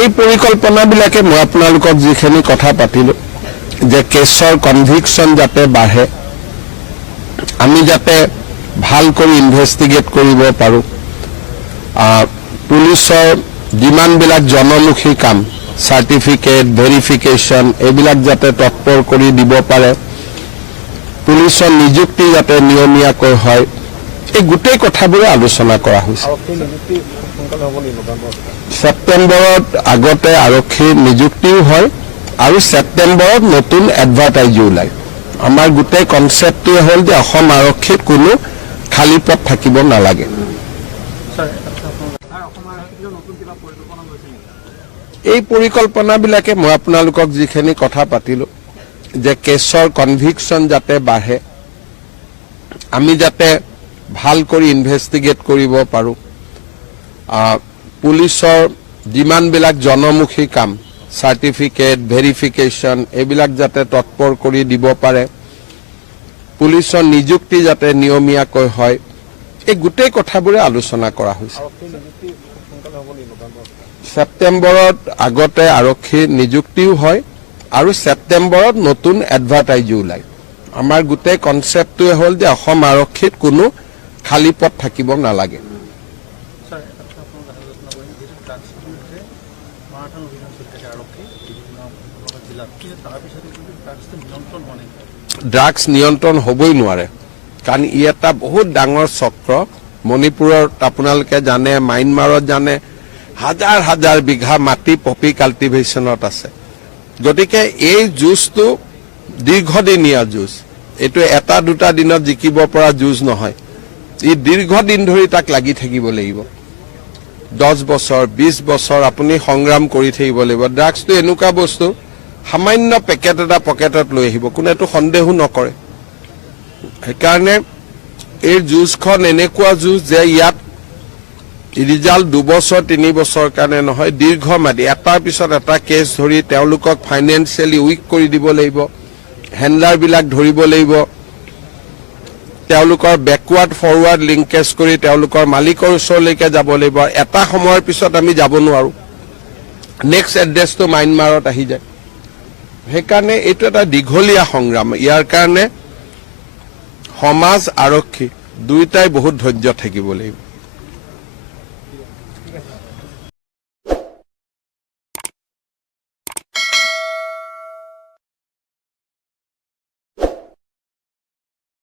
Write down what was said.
এই পৰিকল্পনাবিলাকে মই আপোনালোকক যিখিনি কথা পাতিলোঁ যে কেছৰ কনভিকশ্যন যাতে বাঢ়ে, আমি যাতে ভাল কৰি ইনভেষ্টিগেট কৰিব পাৰোঁ, পুলিচৰ যিমানবিলাক জনমুখী কাম চাৰ্টিফিকেট ভেৰিফিকেশ্যন এইবিলাক যাতে তৎপৰ কৰি দিব পাৰে, পুলিচৰ নিযুক্তি যাতে নিয়মীয়াকৈ হয়, এই গোটেই কথাবোৰে আলোচনা কৰা হৈছে। ছেপ্টেম্বৰত আগতে আৰক্ষীৰ নিযুক্তিও হয় আৰু ছেপ্টেম্বৰত নতুন এডভাৰটাইজো ওলায়। আমাৰ গোটেই কনচেপ্টটোৱে হ'ল যে অসম আৰক্ষীত কোনো খালী পথ থাকিব নালাগে। এই পৰিকল্পনাবিলাকে মই আপোনালোকক যিখিনি কথা পাতিলোঁ যে কেছৰ কনভিকশ্যন যাতে বাঢ়ে, আমি যাতে ভাল কৰি ইনভেষ্টিগেট কৰিব পাৰোঁ, পুলিচৰ যিমানবিলাক জনমুখী কাম চাৰ্টিফিকেট ভেৰিফিকেশ্যন এইবিলাক যাতে তৎপৰ কৰি দিব পাৰে, পুলিচৰ নিযুক্তি যাতে নিয়মীয়াকৈ হয়, এই গোটেই কথাবোৰে আলোচনা কৰা হৈছে। ছেপ্টেম্বৰত আগতে আৰক্ষীৰ নিযুক্তিও হয় আৰু ছেপ্টেম্বৰত নতুন এডভাৰটাইজো ওলায়। আমাৰ গোটেই কনচেপ্টটোৱে হ'ল যে অসম আৰক্ষীত কোনো খালী পথ থাকিব নালাগে। ড্ৰাগছ নিয়ন্ত্ৰণ হ'বই নোৱাৰে, কাৰণ ই এটা বহুত ডাঙৰ চক্ৰ। মণিপুৰত আপোনালোকে জানে, ম্যানমাৰত জানে, হাজাৰ হাজাৰ বিঘা মাটি পপি কাল্টিভেশ্যনত আছে। গতিকে এই যুঁজটো দীৰ্ঘদিনীয়া যুঁজ, এইটো এটা দুটা দিনত জিকিব পৰা যুঁজ নহয়। ই দীৰ্ঘদিন ধৰি তাক লাগি থাকিব লাগিব, 10 বছৰ 20 বছৰ আপুনি সংগ্ৰাম কৰি থাকিব লাগিব। ড্ৰাগছটো এনেকুৱা বস্তু, সামান্য পেকেট এটা পকেটত লৈ আহিব, কোনেতো সন্দেহো নকৰে। সেইকাৰণে এই যুঁজখন এনেকুৱা যুঁজ যে ইয়াত ৰিজাল্ট 2 বছৰ 3 বছৰৰ কাৰণে নহয়, দীৰ্ঘম্যাদী এটাৰ পিছত এটা কেছ ধৰি তেওঁলোকক ফাইনেন্সিয়েলি উইক কৰি দিব লাগিব, হেণ্ডলাৰবিলাক ধৰিব লাগিব, তেওঁলোকৰ বেকৱাৰ্ড ফৰৱাৰ্ড লিংকেজ কৰি তেওঁলোকৰ মালিকৰ ওচৰলৈকে যাব লাগিব। এটা সময়ৰ পিছত আমি যাব নোৱাৰোঁ, নেক্সট এড্ৰেছটো ম্যানমাৰত আহি যায়। সেইকাৰণে এইটো এটা দীঘলীয়া সংগ্ৰাম। ইয়াৰ কাৰণে সমাজ আৰক্ষী দুয়োটাই বহুত ধৈৰ্য থাকিব লাগিব।